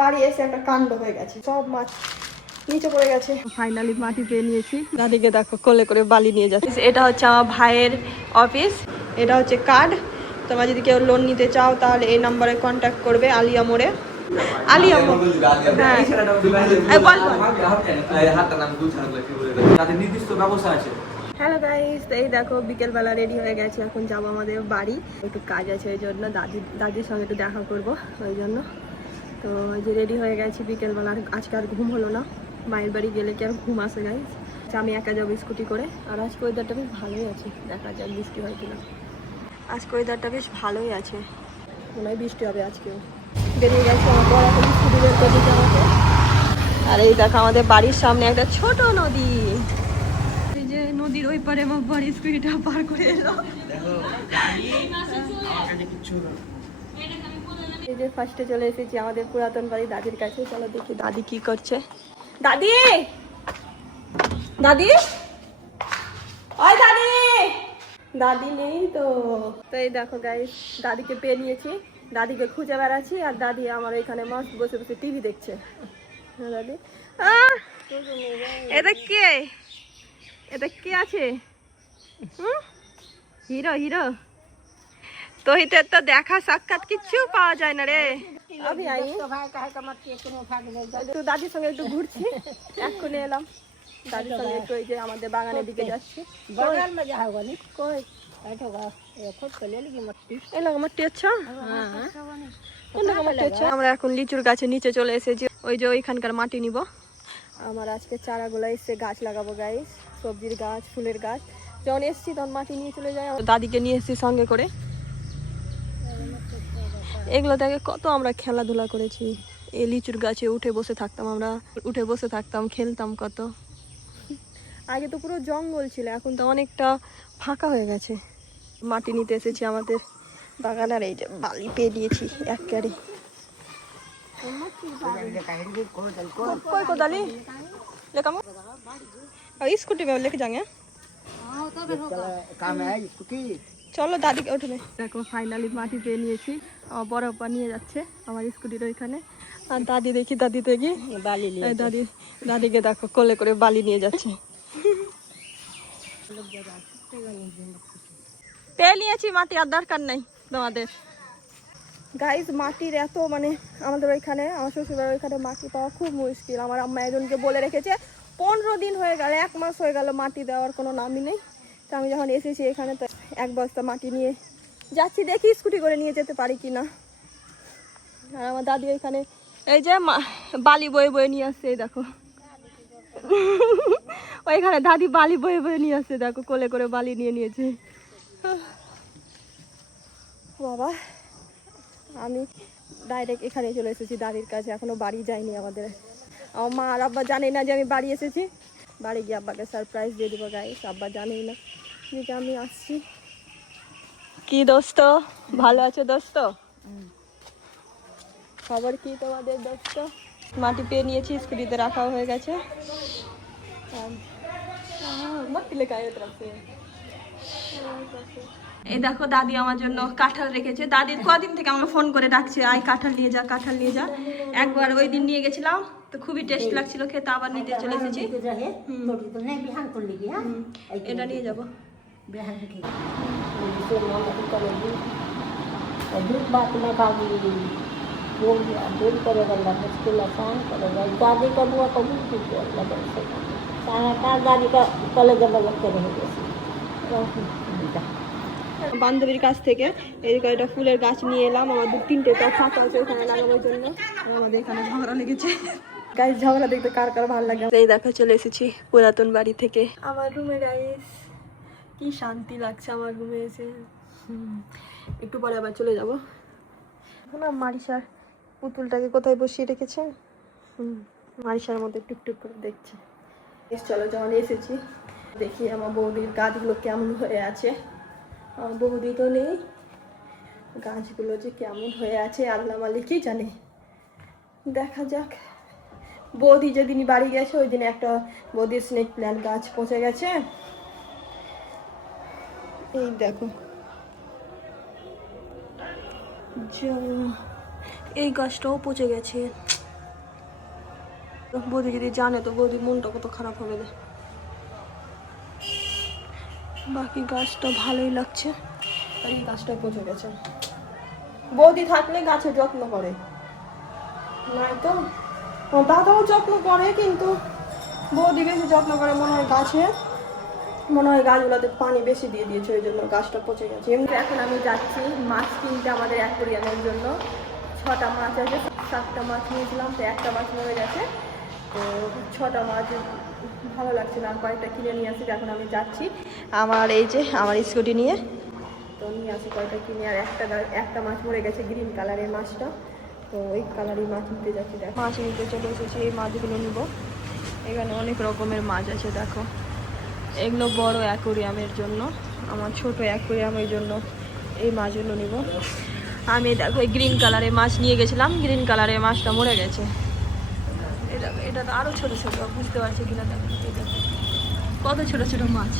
বাড়ি এসে একটা কাণ্ড হয়ে গেছে, সব মাছ নিচে পড়ে গেছে। ফাইনালি মাটি পেয়ে নিয়েছি। দাদিকে দেখো কোলে করে বালি নিয়ে যাচ্ছে। এটা হচ্ছে আমার ভাইয়ের অফিস, এটা হচ্ছে কার্ড। তোমরা যদি কেউ লোন নিতে চাও তাহলে এই নাম্বারে কন্ট্যাক্ট করবে, আলিয়া মোড়ে। আলিয়া মোড়, হ্যাঁ নির্দিষ্ট ব্যবস্থা আছে। হ্যালো গাইস, এই দেখো বিকেলবেলা রেডি হয়ে গেছে, এখন যাবো আমাদের বাড়ি। একটু কাজ আছে ওই জন্য, দাদির সঙ্গে একটু দেখা করবো ওই জন্য। তো ওই যে রেডি হয়ে গেছি বিকেলবেলা। আজকে আর ঘুম হলো না, মায়ের বাড়ি গেলে কি আর ঘুম আসে গাইস। আমি একা যাবো স্কুটি করে। আর আজকে ওয়েদারটা বেশ ভালোই আছে, দেখা যাক বৃষ্টি হয় কিনা। আজকে ওয়েদারটা বেশ ভালোই আছে, মনে হয় বৃষ্টি হবে আজকেও। বেরিয়ে গেছে আমার বড় এখন স্কুটি বের করে দিতে আমাকে। আর এই দেখো আমাদের বাড়ির সামনে একটা ছোট নদী। এই যে নদীর ওই পারে আমার বাড়ির স্কুটিটা পার করে এলো। এই যে ফার্স্টে চলে এসেছি আমাদের পুরাতন বাড়ি দাদির কাছে। চলো দেখি দাদি কি করছে। দাদি, দাদি, ওই দাদি, দাদি নেই তো। তো এই দেখো গাইস, দাদিকে পেয়ে নিয়েছি, দাদিকে খুঁজে বেড়াচ্ছি। আর দাদি আমার এখানে মস্ত বসে বসে টিভি দেখছে। হ্যাঁ দাদি, এটা কে, এটা কে আছে? হিরো, হিরো তো হিতে তো দেখা সাক্ষাৎ কিচ্ছু পাওয়া যায় না রে। আমি আই তো দাদির সঙ্গে একটু ঘুরছি, এক্ষুনি এলাম দাদির সঙ্গে একটু। এই যে আমাদের বাগানের দিকে যাচ্ছি। আমরা এখন লিচুর গাছের নিচে চলে এসেছি, ওই যে ওইখানকার মাটি নিব। আমার আজকে চারাগুলো এসে গাছ লাগাবো গাইস, সবজির গাছ, ফুলের গাছ। যখন এসছি তখন মাটি নিয়ে চলে যায়। দাদিকে নিয়ে এসেছি সঙ্গে করে। এগুলো থেকে কত আমরা খেলাধুলা করেছি, এই লিচুর গাছে উঠে বসে থাকতাম, আমরা উঠে বসে থাকতাম, খেলতাম কত। আগে তো পুরো জঙ্গল ছিল, এখন তো অনেকটা ফাঁকা হয়ে গেছে। মাটি নিতে এসেছি আমাদের বাগান। আর এই যে বালি পেয়ে দিয়েছি এক ক্যারি। কোদালি স্কুটি में लेके जाएंगे। চলো দাদিকে উঠবে। দেখো ফাইনালি মাটি পেয়ে নিয়েছি, আমার বড় আপা নিয়ে যাচ্ছে আমার স্কুটির ওইখানে। আর দাদি দেখি, দাদি দেখি দাদি, দাদিকে দেখো কোলে করে বালি নিয়ে যাচ্ছে। পেয়ে নিয়েছি মাটি, আর দরকার নাই তোমাদের। গাইজ মাটির এত মানে আমাদের ওইখানে, আমার শ্বশুরবাড়ির ওইখানে মাটি পাওয়া খুব মুশকিল। আমার আম্মা একজনকে বলে রেখেছে, 15 দিন হয়ে গেল, 1 মাস হয়ে গেল মাটি দেওয়ার কোনো নামই নেই। তো আমি যখন এসেছি এখানে তো 1 বস্তা মাটি নিয়ে যাচ্ছি, দেখি স্কুটি করে নিয়ে যেতে পারি কি না। আর আমার দাদি ওইখানে এই যে বালি বয়ে বয়ে নিয়ে আসছে, এই দেখো ওইখানে দাদি বালি বয়ে বয়ে নিয়ে আসছে, দেখো কোলে করে বালি নিয়ে নিয়েছে। বাবা, আমি ডাইরেক্ট এখানে চলে এসেছি দাদির কাছে, এখনো বাড়ি যাইনি আমাদের। আমার মা আর আব্বা জানে না যে আমি বাড়ি এসেছি। বাড়ি গিয়ে আব্বাকে সারপ্রাইজ দিয়ে দেবো গাইস, আব্বা জানেই না যে আমি আসছি। কি দোস্ত, ভালো আছো দোস্ত? খবর কি তোমাদের দোস্ত? মাটি পেয়ে নিয়েছি, স্কুটিতে রাখাও হয়ে গেছে। এই দেখো দাদি আমার জন্য কাঁঠাল রেখেছে। দাদির কদিন থেকে আমাকে ফোন করে ডাকছে, আয় কাঁঠাল নিয়ে যা, কাঁঠাল নিয়ে যা। একবার ওই দিন নিয়ে গেছিলাম তো খুবই টেস্ট লাগছিল খেতে, আবার নিতে চলে এসেছি। এটা নিয়ে যাবো। বান্ধবীর কাছ থেকে এই কয়েকটা ফুলের গাছ নিয়ে এলাম। আমার 2-3টে টব ফাঁকা আছে ওখানে লাগানোর জন্য। আমাদের এখানে ঝগড়া লেগেছে গাইস, ঝগড়া দেখতে কার কার ভালো লাগে। এই দেখো চলে এসেছি পুরাতন বাড়ি থেকে আমার রুমে গাইস, কি শান্তি লাগছে আমার রুমে এসে। একটু পরে আবার চলে যাব। এখন মারিসার পুতুলটাকে কোথায় বসিয়ে রেখেছে, মারিসার মধ্যে টুকটুক করে দেখছে। চলো যখন এসেছি দেখি আমার বৌদির গাছগুলো কেমন হয়ে আছে। আমার বৌদি তো নেই, গাছগুলো যে কেমন হয়ে আছে আল্লাহ মালিকই জানে। দেখা যাক। বৌদি যেদিন বাড়ি গেছে ওই দিন একটা বৌদির স্নেক প্ল্যান্ট গাছ পচে গেছে। এই দেখো এই গাছটাও পচে গেছে। বৌদি যদি জানে তো বৌদির মনটা কত খারাপ হবে না। বাকি গাছটা ভালোই লাগছে, আর এই গাছটা পচে গেছে। বৌদি থাকলে গাছের যত্ন করে, নয় তো দাদাও যত্ন করে, কিন্তু বৌদি বেশি যত্ন করে মনে হয় গাছে, মনে হয় গাছগুলোতে পানি বেশি দিয়ে দিয়েছে, ওই জন্য গাছটা পচে গেছে। এমনি এখন আমি যাচ্ছি মাছ কিনতে আমাদের অ্যাকোরিয়ামের জন্য। 6টা মাছ আছে, 7টা মাছ নিয়েছিলাম, তো একটা মাছ মরে গেছে, তো 6টা মাছ ভালো লাগছে না, কয়েকটা কিনে নিয়ে আসি। এখন আমি যাচ্ছি আমার এই যে আমার স্কুটি নিয়ে, তো নিয়ে আসি কয়েকটা কিনে। আর একটা মাছ মরে গেছে, গ্রিন কালারের মাছটা, তো ওই কালারের মাছ নিতে যাচ্ছি। দেখো মাছ নিতে চলে এসেছি, এই মাছগুলো নিব। এখানে অনেক রকমের মাছ আছে, দেখো এগুলো বড় অ্যাকোরিয়ামের জন্য, আমার ছোট অ্যাকোরিয়ামের জন্য এই মাছগুলো নিব আমি। দেখো এই গ্রিন কালারের মাছ নিয়ে গেছিলাম, গ্রিন কালারের মাছটা মরে গেছে। এটা তো আরো ছোট ছোট, বুঝতে পারছি কিনা দেখো, কত ছোট ছোট মাছ।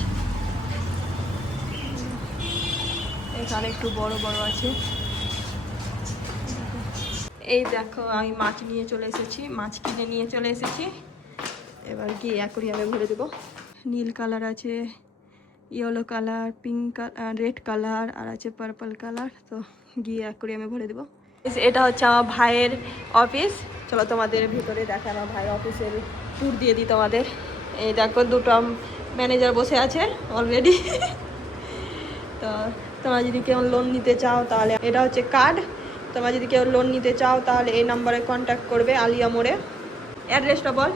এখানে একটু বড় বড় আছে। এই দেখো আমি মাছ নিয়ে চলে এসেছি, মাছ কিনে নিয়ে চলে এসেছি। এবার গিয়ে অ্যাকোরিয়ামে ভরে দেবো। নীল কালার আছে, yellow colour, pink colour, red colour, আর আছে পার্পল কালার। তো গিয়ে অ্যাকোরিয়ামে ভরে দেবো। এটা হচ্ছে আমার ভাইয়ের অফিস, চলো তোমাদের ভিতরে দেখা, আমার ভাইয়ের অফিসের ট্যুর দিয়ে দিই তোমাদের। এই দেখো দুটো ম্যানেজার বসে আছে অলরেডি। তো তোমরা যদি কেউ লোন নিতে চাও তাহলে এটা হচ্ছে কার্ড, তোমরা যদি কেউ লোন নিতে চাও তাহলে এই নাম্বারে কন্ট্যাক্ট করবে। আলিয়া মোড়ে, অ্যাড্রেসটা বল।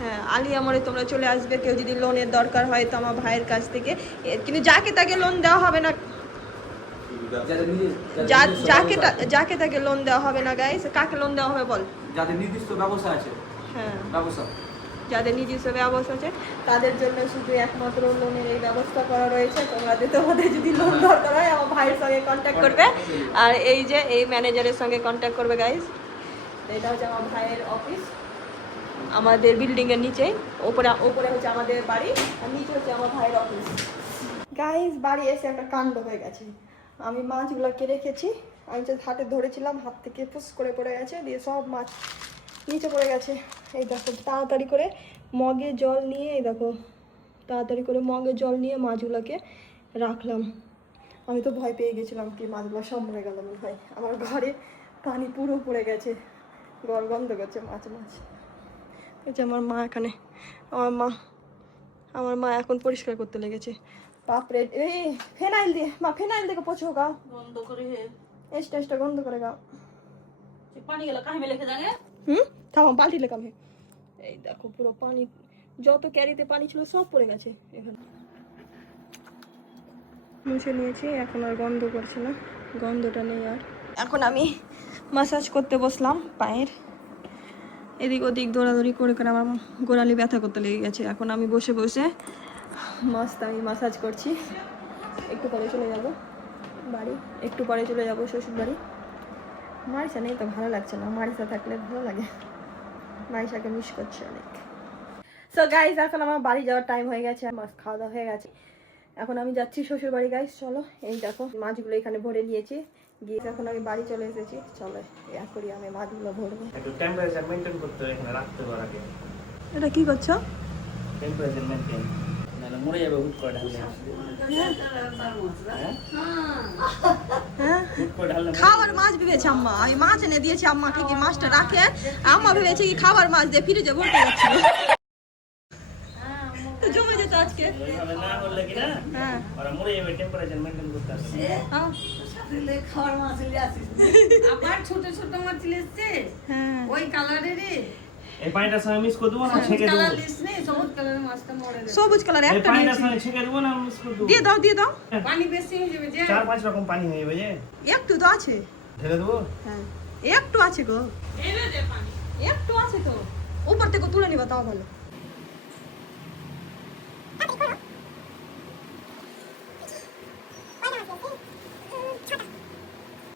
হ্যাঁ, আলিয়া মোড়ে তোমরা চলে আসবে। কেউ যদি লোনের দরকার হয় তো আমার ভাইয়ের কাছ থেকে, কিন্তু যাকে তাকে লোন দেওয়া হবে না, যাকে তাকে লোন দেওয়া হবে না গাইস। কাকে লোন দেওয়া হবে বল? যাদের নির্দিষ্ট ব্যবসা আছে, হ্যাঁ ব্যবসা, যাদের নিজস্ব ব্যবসা আছে তাদের জন্য শুধু একমাত্র লোনের এই ব্যবস্থা করা রয়েছে। তোমাদের যদি লোন দরকার হয় আমার ভাইয়ের সঙ্গে কন্ট্যাক্ট করবে, আর এই যে এই ম্যানেজারের সঙ্গে কন্ট্যাক্ট করবে গাইস। এটা হচ্ছে আমার ভাইয়ের অফিস, আমাদের বিল্ডিংয়ের নিচে। ওপরে হচ্ছে আমাদের বাড়ি, আর নিচে হচ্ছে আমার ভাইয়ের অফিস। গাইস বাড়ি এসে একটা কাণ্ড হয়ে গেছে। আমি মাছগুলোকে রেখেছি, আমি যে হাতে ধরেছিলাম, হাত থেকে ফুস করে পড়ে গেছে, দিয়ে সব মাছ নিচে পড়ে গেছে। এই দেখো তাড়াতাড়ি করে মগে জল নিয়ে, এই দেখো তাড়াতাড়ি করে মগে জল নিয়ে মাছগুলোকে রাখলাম। আমি তো ভয় পেয়ে গেছিলাম কি মাছগুলো সব মরে গেল। ভাই আমার ঘরে পানি পুরো পড়ে গেছে, ঘর বন্ধ করছে মাছ। এই যে আমার মা এখানে, আমার মা এখন পরিষ্কার করতে লেগেছে। বাপরে, এই ফেনাইল দিয়ে মা, ফেনাইল থেকে পোছো গা, বন্ধ করে এসটা বন্ধ করে গা। পানি গেল কাহিমে লেখে জাগে। থামো, বালতি লেখাম। এই দেখো পুরো পানি, যত ক্যারিতে পানি ছিল সব পড়ে গেছে। এখানে মুছে নিয়েছি, এখন আর গন্ধ করছে না, গন্ধটা নেই আর। এখন আমি মাসাজ করতে বসলাম পায়ের, এদিক ওদিক দৌড়াদৌড়ি করে করে আমার গোড়ালি ব্যথা করতে লেগে গেছে। এখন আমি বসে বসে মাছটা আমি মাসাজ করছি। একটু পরে চলে যাব বাড়ি, একটু পরে চলে যাব শ্বশুর বাড়ি। মারিসা নেই তো ভালো লাগছে না, মারিসা থাকলে ভালো লাগে। মারিসাকে মিস করছে অনেক। সো গাইজ এখন আমার বাড়ি যাওয়ার টাইম হয়ে গেছে, মাছ খাওয়া দাওয়া হয়ে গেছে। এখন আমি যাচ্ছি শ্বশুর বাড়ি গাইজ। চলো, এই দেখো মাছগুলো এখানে ভরে নিয়েছি, গিয়ে এখন আমি বাড়ি চলে এসেছি। চলো অ্যাকোরিয়ামে মাছগুলো ভরবো। একটু টেম্পারেচার মেইনটেইন করতে হবে, এখানে রাখতে হবে আগে। এটা কি করছো? টেম্পারেচার মেইনটেইন, নাহলে মরে যাবে হুট করে ঢাললে। হ্যাঁ, খাবার মাছ ভেবেছে আম্মা, আমি মাছ এনে দিয়েছি আম্মাকে, কি মাছটা রাখে। আম্মা ভেবেছে কি খাবার মাছ দিয়ে ফ্রিজে ভরতে যাচ্ছিল, তো জমে যেত আজকে। ওইভাবে না করলে কি না, হ্যাঁ ওরা মরে যাবে। টেম্পারেচার মেইনটেইন করতে হবে। হ্যাঁ খাওয়ার মাছ নিয়ে আসিস, আবার ছোট ছোট মাছ নিয়ে এসছে হ্যাঁ, ওই কালারের। এই পানিটার সঙ্গে মিক্স করে দেবো না, ছেঁকে দেবো। কালার লিস্ট নেই, সবুজ কালারের মাছটা মরে গেছে। সবুজ কালার এই একটা পানিটার নিয়েছি। সঙ্গে ছেঁকে দেবো না, মিক্স করে দেবো। দিয়ে দাও পানি বেশি হয়ে যাবে যে। 4-5 রকম পানি হয়ে যাবে যে। একটু তো আছে। ঢেলে দেবো। হ্যাঁ একটু আছে গো, এনে দে পানি। একটু আছে তো, উপর থেকে তুলে নিবা তাও ভালো।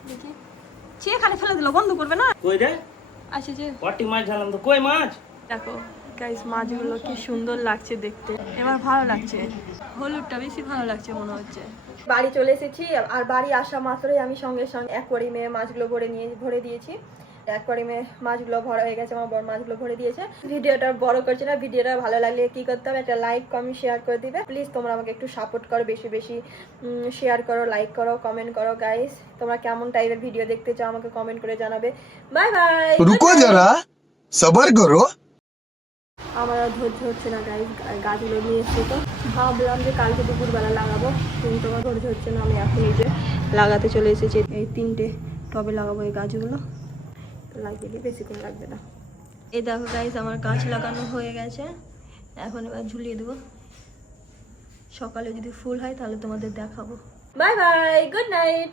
দেখি এখানে ফেলে দিল, বন্ধ করবে না। কই রে? আচ্ছা যে পটি মাছ ঢালাম তো, কই মাছ? দেখো গাইস মাছগুলো কি সুন্দর লাগছে দেখতে, এবার ভালো লাগছে। হলুদটা বেশি ভালো লাগছে মনে হচ্ছে। বাড়ি চলে এসেছি, আর বাড়ি আসা মাত্রই আমি সঙ্গে সঙ্গে অ্যাকোয়ারিয়ামে মাছগুলো ভরে দিয়েছি। অ্যাকোয়ারিয়ামে মাছগুলো ভরা হয়ে গেছে, আমার বড় মাছগুলো ভরে দিয়েছে। ভিডিওটা বড় করছে না, ভিডিওটা ভালো লাগলে কি করতে হবে, একটা লাইক কমেন্ট শেয়ার করে দিবে প্লিজ। তোমরা আমাকে একটু সাপোর্ট করো, বেশি বেশি শেয়ার করো, লাইক করো, কমেন্ট করো গাইস। তোমরা কেমন টাইপের ভিডিও দেখতে চাও আমাকে কমেন্ট করে জানাবে। Bye bye. रुको जरा सबर करो। আমার আর ধৈর্য হচ্ছে না গাইস, গাছগুলো নিয়ে এসছে তো ভাবলাম যে কালকে দুপুরবেলা লাগাবো, কিন্তু আমার ধৈর্য হচ্ছে না। আমি এখন নিজে লাগাতে চলে এসেছি। এই 3টে টবে লাগাবো এই গাছগুলো, লাগিয়ে দিয়ে বেশিক্ষণ লাগবে না। এই দেখো গাইস আমার গাছ লাগানো হয়ে গেছে, এখন এবার ঝুলিয়ে দেবো। সকালে যদি ফুল হয় তাহলে তোমাদের দেখাবো। Bye bye, good night.